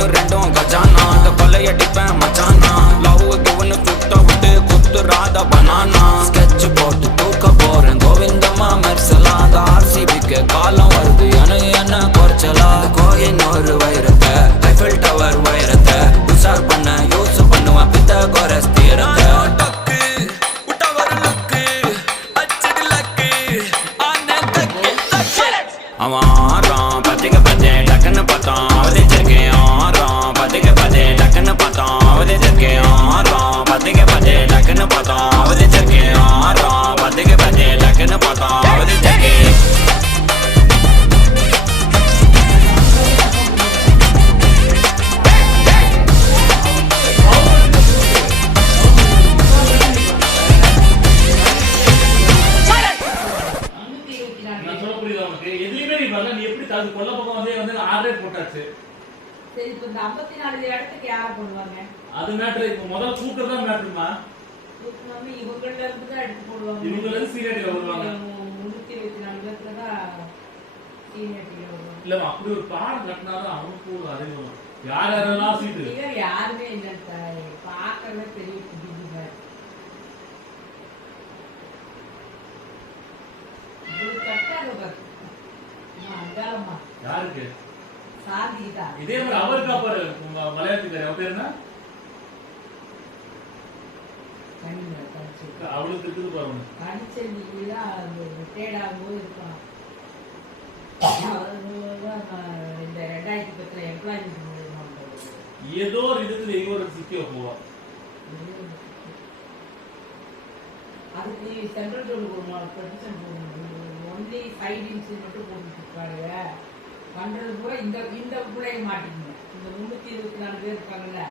ஒன்னு ரெண்டும் கஜானா அந்த கொள்ளையடிப்பேன் மச்சானா லவ்வுக்கு ஒன்னு சுட்ட விட்டு குத்துறாத பனானா ஸ்கெட்ச் போட்டு தூக்க போறேன் கோவிந்தம்மா மெர்சலா அந்த ஆர்சிபிக்கு காலம் வருது எனக்கு என்ன குறைச்சலா கோயின் ஒரு வைரத்தை ஐஃபில் டவர் வைரத்தை உஷார் பண்ண யூஸ் பண்ணுவேன் பித்தகோரஸ் தீரத்தை அவன் ஆறான் பத்திக்க பத்தே டக்குன்னு பார்த்தான் அவதிச்சிருக்கேன் ஆறான் பத்திக்க பத்தே டக்குன்னு பார்த்தான் அவதிச்சிருக்கேன் ஆறான் பத்திக்க பத்தே டக்குன்னு பார்த்தான் அவதிச்சிருக்கேன் ஆறான் பத்திக்க பத்தே டக்குன்னு பார்த்தான் அவதிச்சிருக்கேன் அது கொல்ல பக்கம் வந்து ஆர்டரே போட்டாச்சு. சரி இப்ப இந்த 54 இடத்துக்கு யார போடுவாங்க? அது மேட்டர் இப்ப முதல்ல கூட்டர் தான் மேட்டர்மா. கூட்டமே இவங்கள்ல இருந்து தான் எடுத்து போடுவாங்க. இவங்கல இருந்து சீனியர்ல வருவாங்க. 324 பேர்ல தான் சீனியர்ல வருவாங்க. இல்ல அப்படி ஒரு பாடம் கட்டனாதான் அவனுக்கு ஒரு அறிவு. யார் யாரெல்லாம் சீட் இங்க யாருமே இல்ல சார். பார்க்கவே பெரிய புடிக்குது. இது கட்டாத யாருக்கு சாதிதா இதே மாதிரி அவருக்கு பாரு மலையாளத்துக்கு அவ பேர் என்ன அவளுக்கு இருக்குது பாருங்க அடிச்சல்லியா தேடாமோ இருக்கான் இந்த 2010 எம்ப்ளாய்மென்ட் மூலமா ஏதோ ஒரு இதுல இவர சிக்கிய போவா அதுக்கு சென்ட்ரல் ஜோன் ஒரு பெட்டிஷன் போடணும் ஒன்லி 5 இன்ச் மட்டும் போட்டுருக்காங்க பண்றது பூரா இந்த பிள்ளைய மாட்டிக்கணும் இந்த 324 பேர் இருக்காங்கல்ல